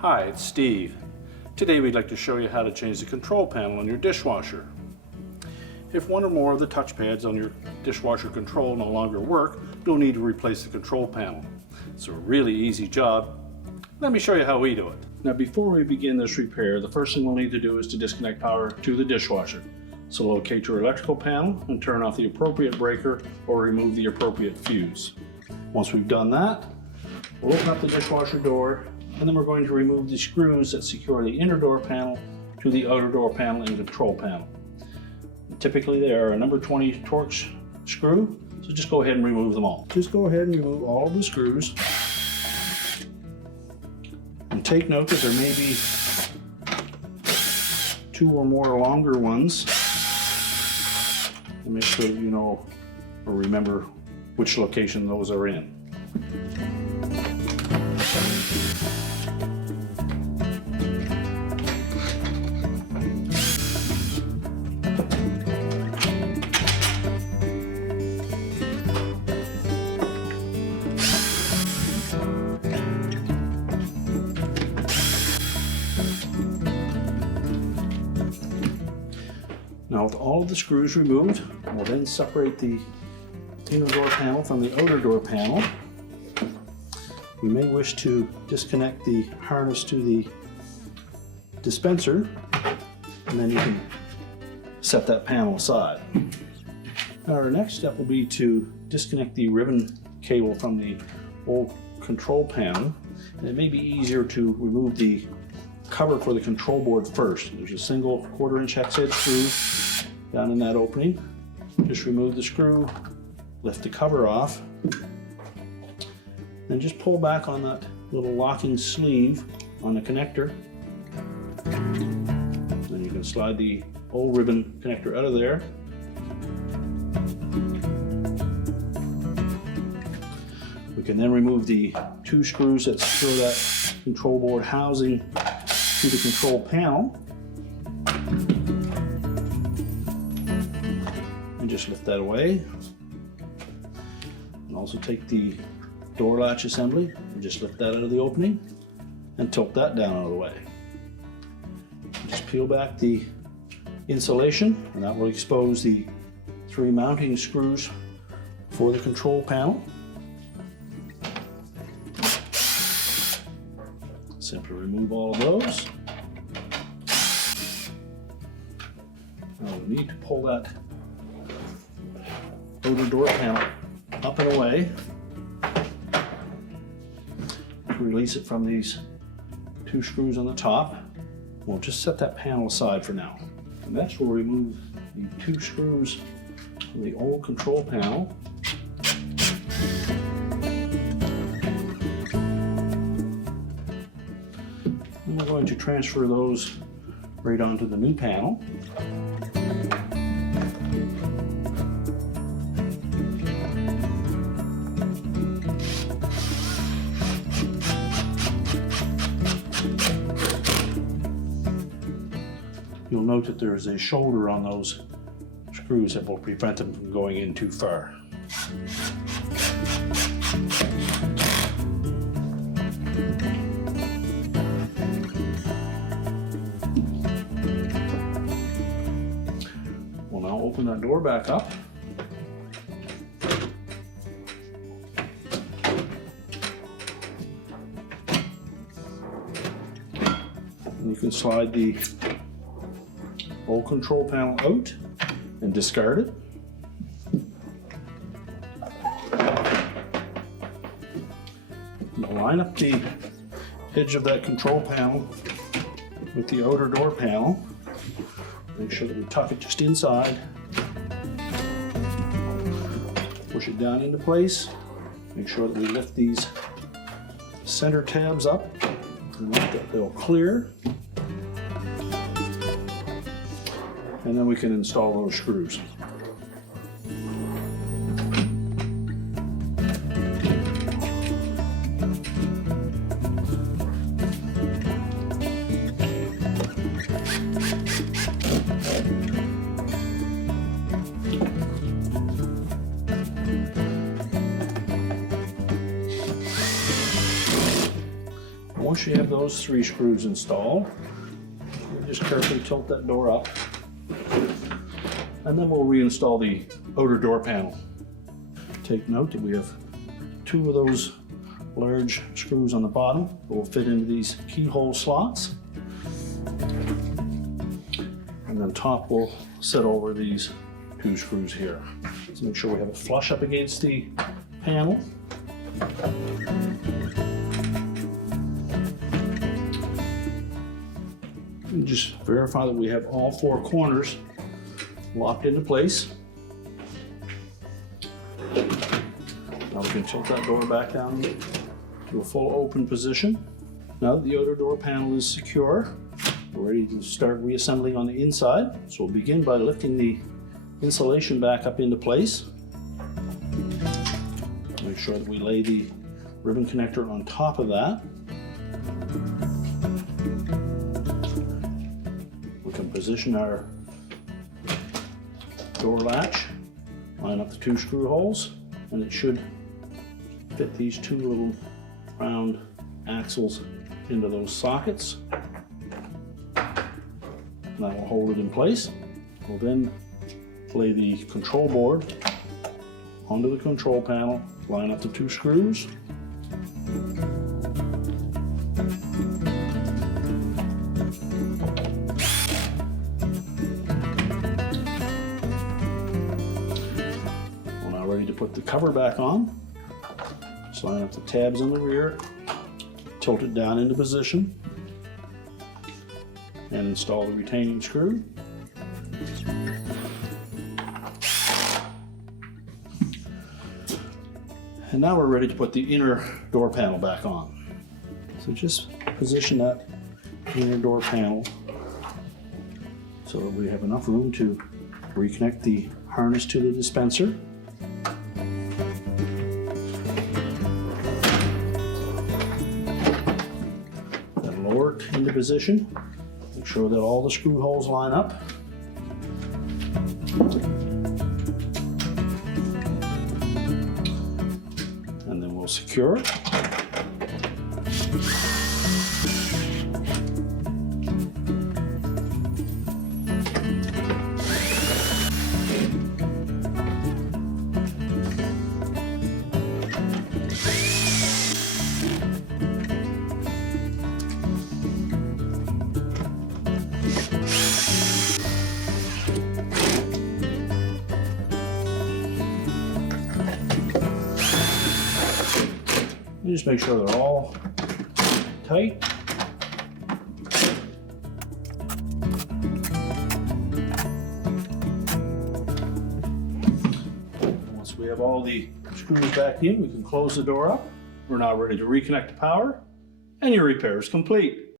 Hi, it's Steve. Today we'd like to show you how to change the control panel on your dishwasher. If one or more of the touch pads on your dishwasher control no longer work, you'll need to replace the control panel. It's a really easy job. Let me show you how we do it. Now before we begin this repair, the first thing we'll need to do is to disconnect power to the dishwasher. So locate your electrical panel and turn off the appropriate breaker or remove the appropriate fuse. Once we've done that, we'll open up the dishwasher door, and then we're going to remove the screws that secure the inner door panel to the outer door panel and control panel. Typically they are a number 20 Torx screw, so just go ahead and remove them all. Just go ahead and remove all of the screws. And take note that there may be 2 or more longer ones. And make sure that you know or remember which location those are in. Now with all of the screws removed, we'll then separate the inner door panel from the outer door panel. You may wish to disconnect the harness to the dispenser, and then you can set that panel aside. Now our next step will be to disconnect the ribbon cable from the old control panel, and it may be easier to remove the cover for the control board first. There's a single 1/4" hex head screw down in that opening. Just remove the screw, lift the cover off, then just pull back on that little locking sleeve on the connector. Then you can slide the old ribbon connector out of there. We can then remove the 2 screws that secure that control board housing to the control panel. And just lift that away. And also take the door latch assembly and just lift that out of the opening and tilt that down out of the way. Just peel back the insulation, and that will expose the 3 mounting screws for the control panel. Simply remove all of those. Now we need to pull that outer door panel up and away to release it from these 2 screws on the top. We'll just set that panel aside for now. And next we'll remove the 2 screws from the old control panel. And we're going to transfer those right onto the new panel. You'll note that there is a shoulder on those screws that will prevent them from going in too far. We'll now open that door back up. And you can slide the old control panel out and discard it. Now line up the edge of that control panel with the outer door panel. Make sure that we tuck it just inside. Push it down into place. Make sure that we lift these center tabs up and let that they'll clear. And then we can install those screws. Once you have those 3 screws installed, we'll just carefully tilt that door up, and then we'll reinstall the outer door panel. Take note that we have 2 of those large screws on the bottom that will fit into these keyhole slots. And then top will sit over these 2 screws here. So make sure we have it flush up against the panel. And just verify that we have all 4 corners locked into place. Now we can tilt that door back down to a full open position. Now that the outer door panel is secure, we're ready to start reassembling on the inside. So we'll begin by lifting the insulation back up into place. Make sure that we lay the ribbon connector on top of that. We can position our door latch, line up the 2 screw holes, and it should fit these 2 little round axles into those sockets. And that will hold it in place. We'll then lay the control board onto the control panel, line up the 2 screws. We're now ready to put the cover back on. Just line up the tabs in the rear, tilt it down into position, and install the retaining screw. And now we're ready to put the inner door panel back on. So just position that inner door panel so that we have enough room to reconnect the harness to the dispenser. Then lower it into position. Make sure that all the screw holes line up. And then we'll secure it. You just make sure they're all tight. Once we have all the screws back in, we can close the door up. We're now ready to reconnect the power, and your repair is complete.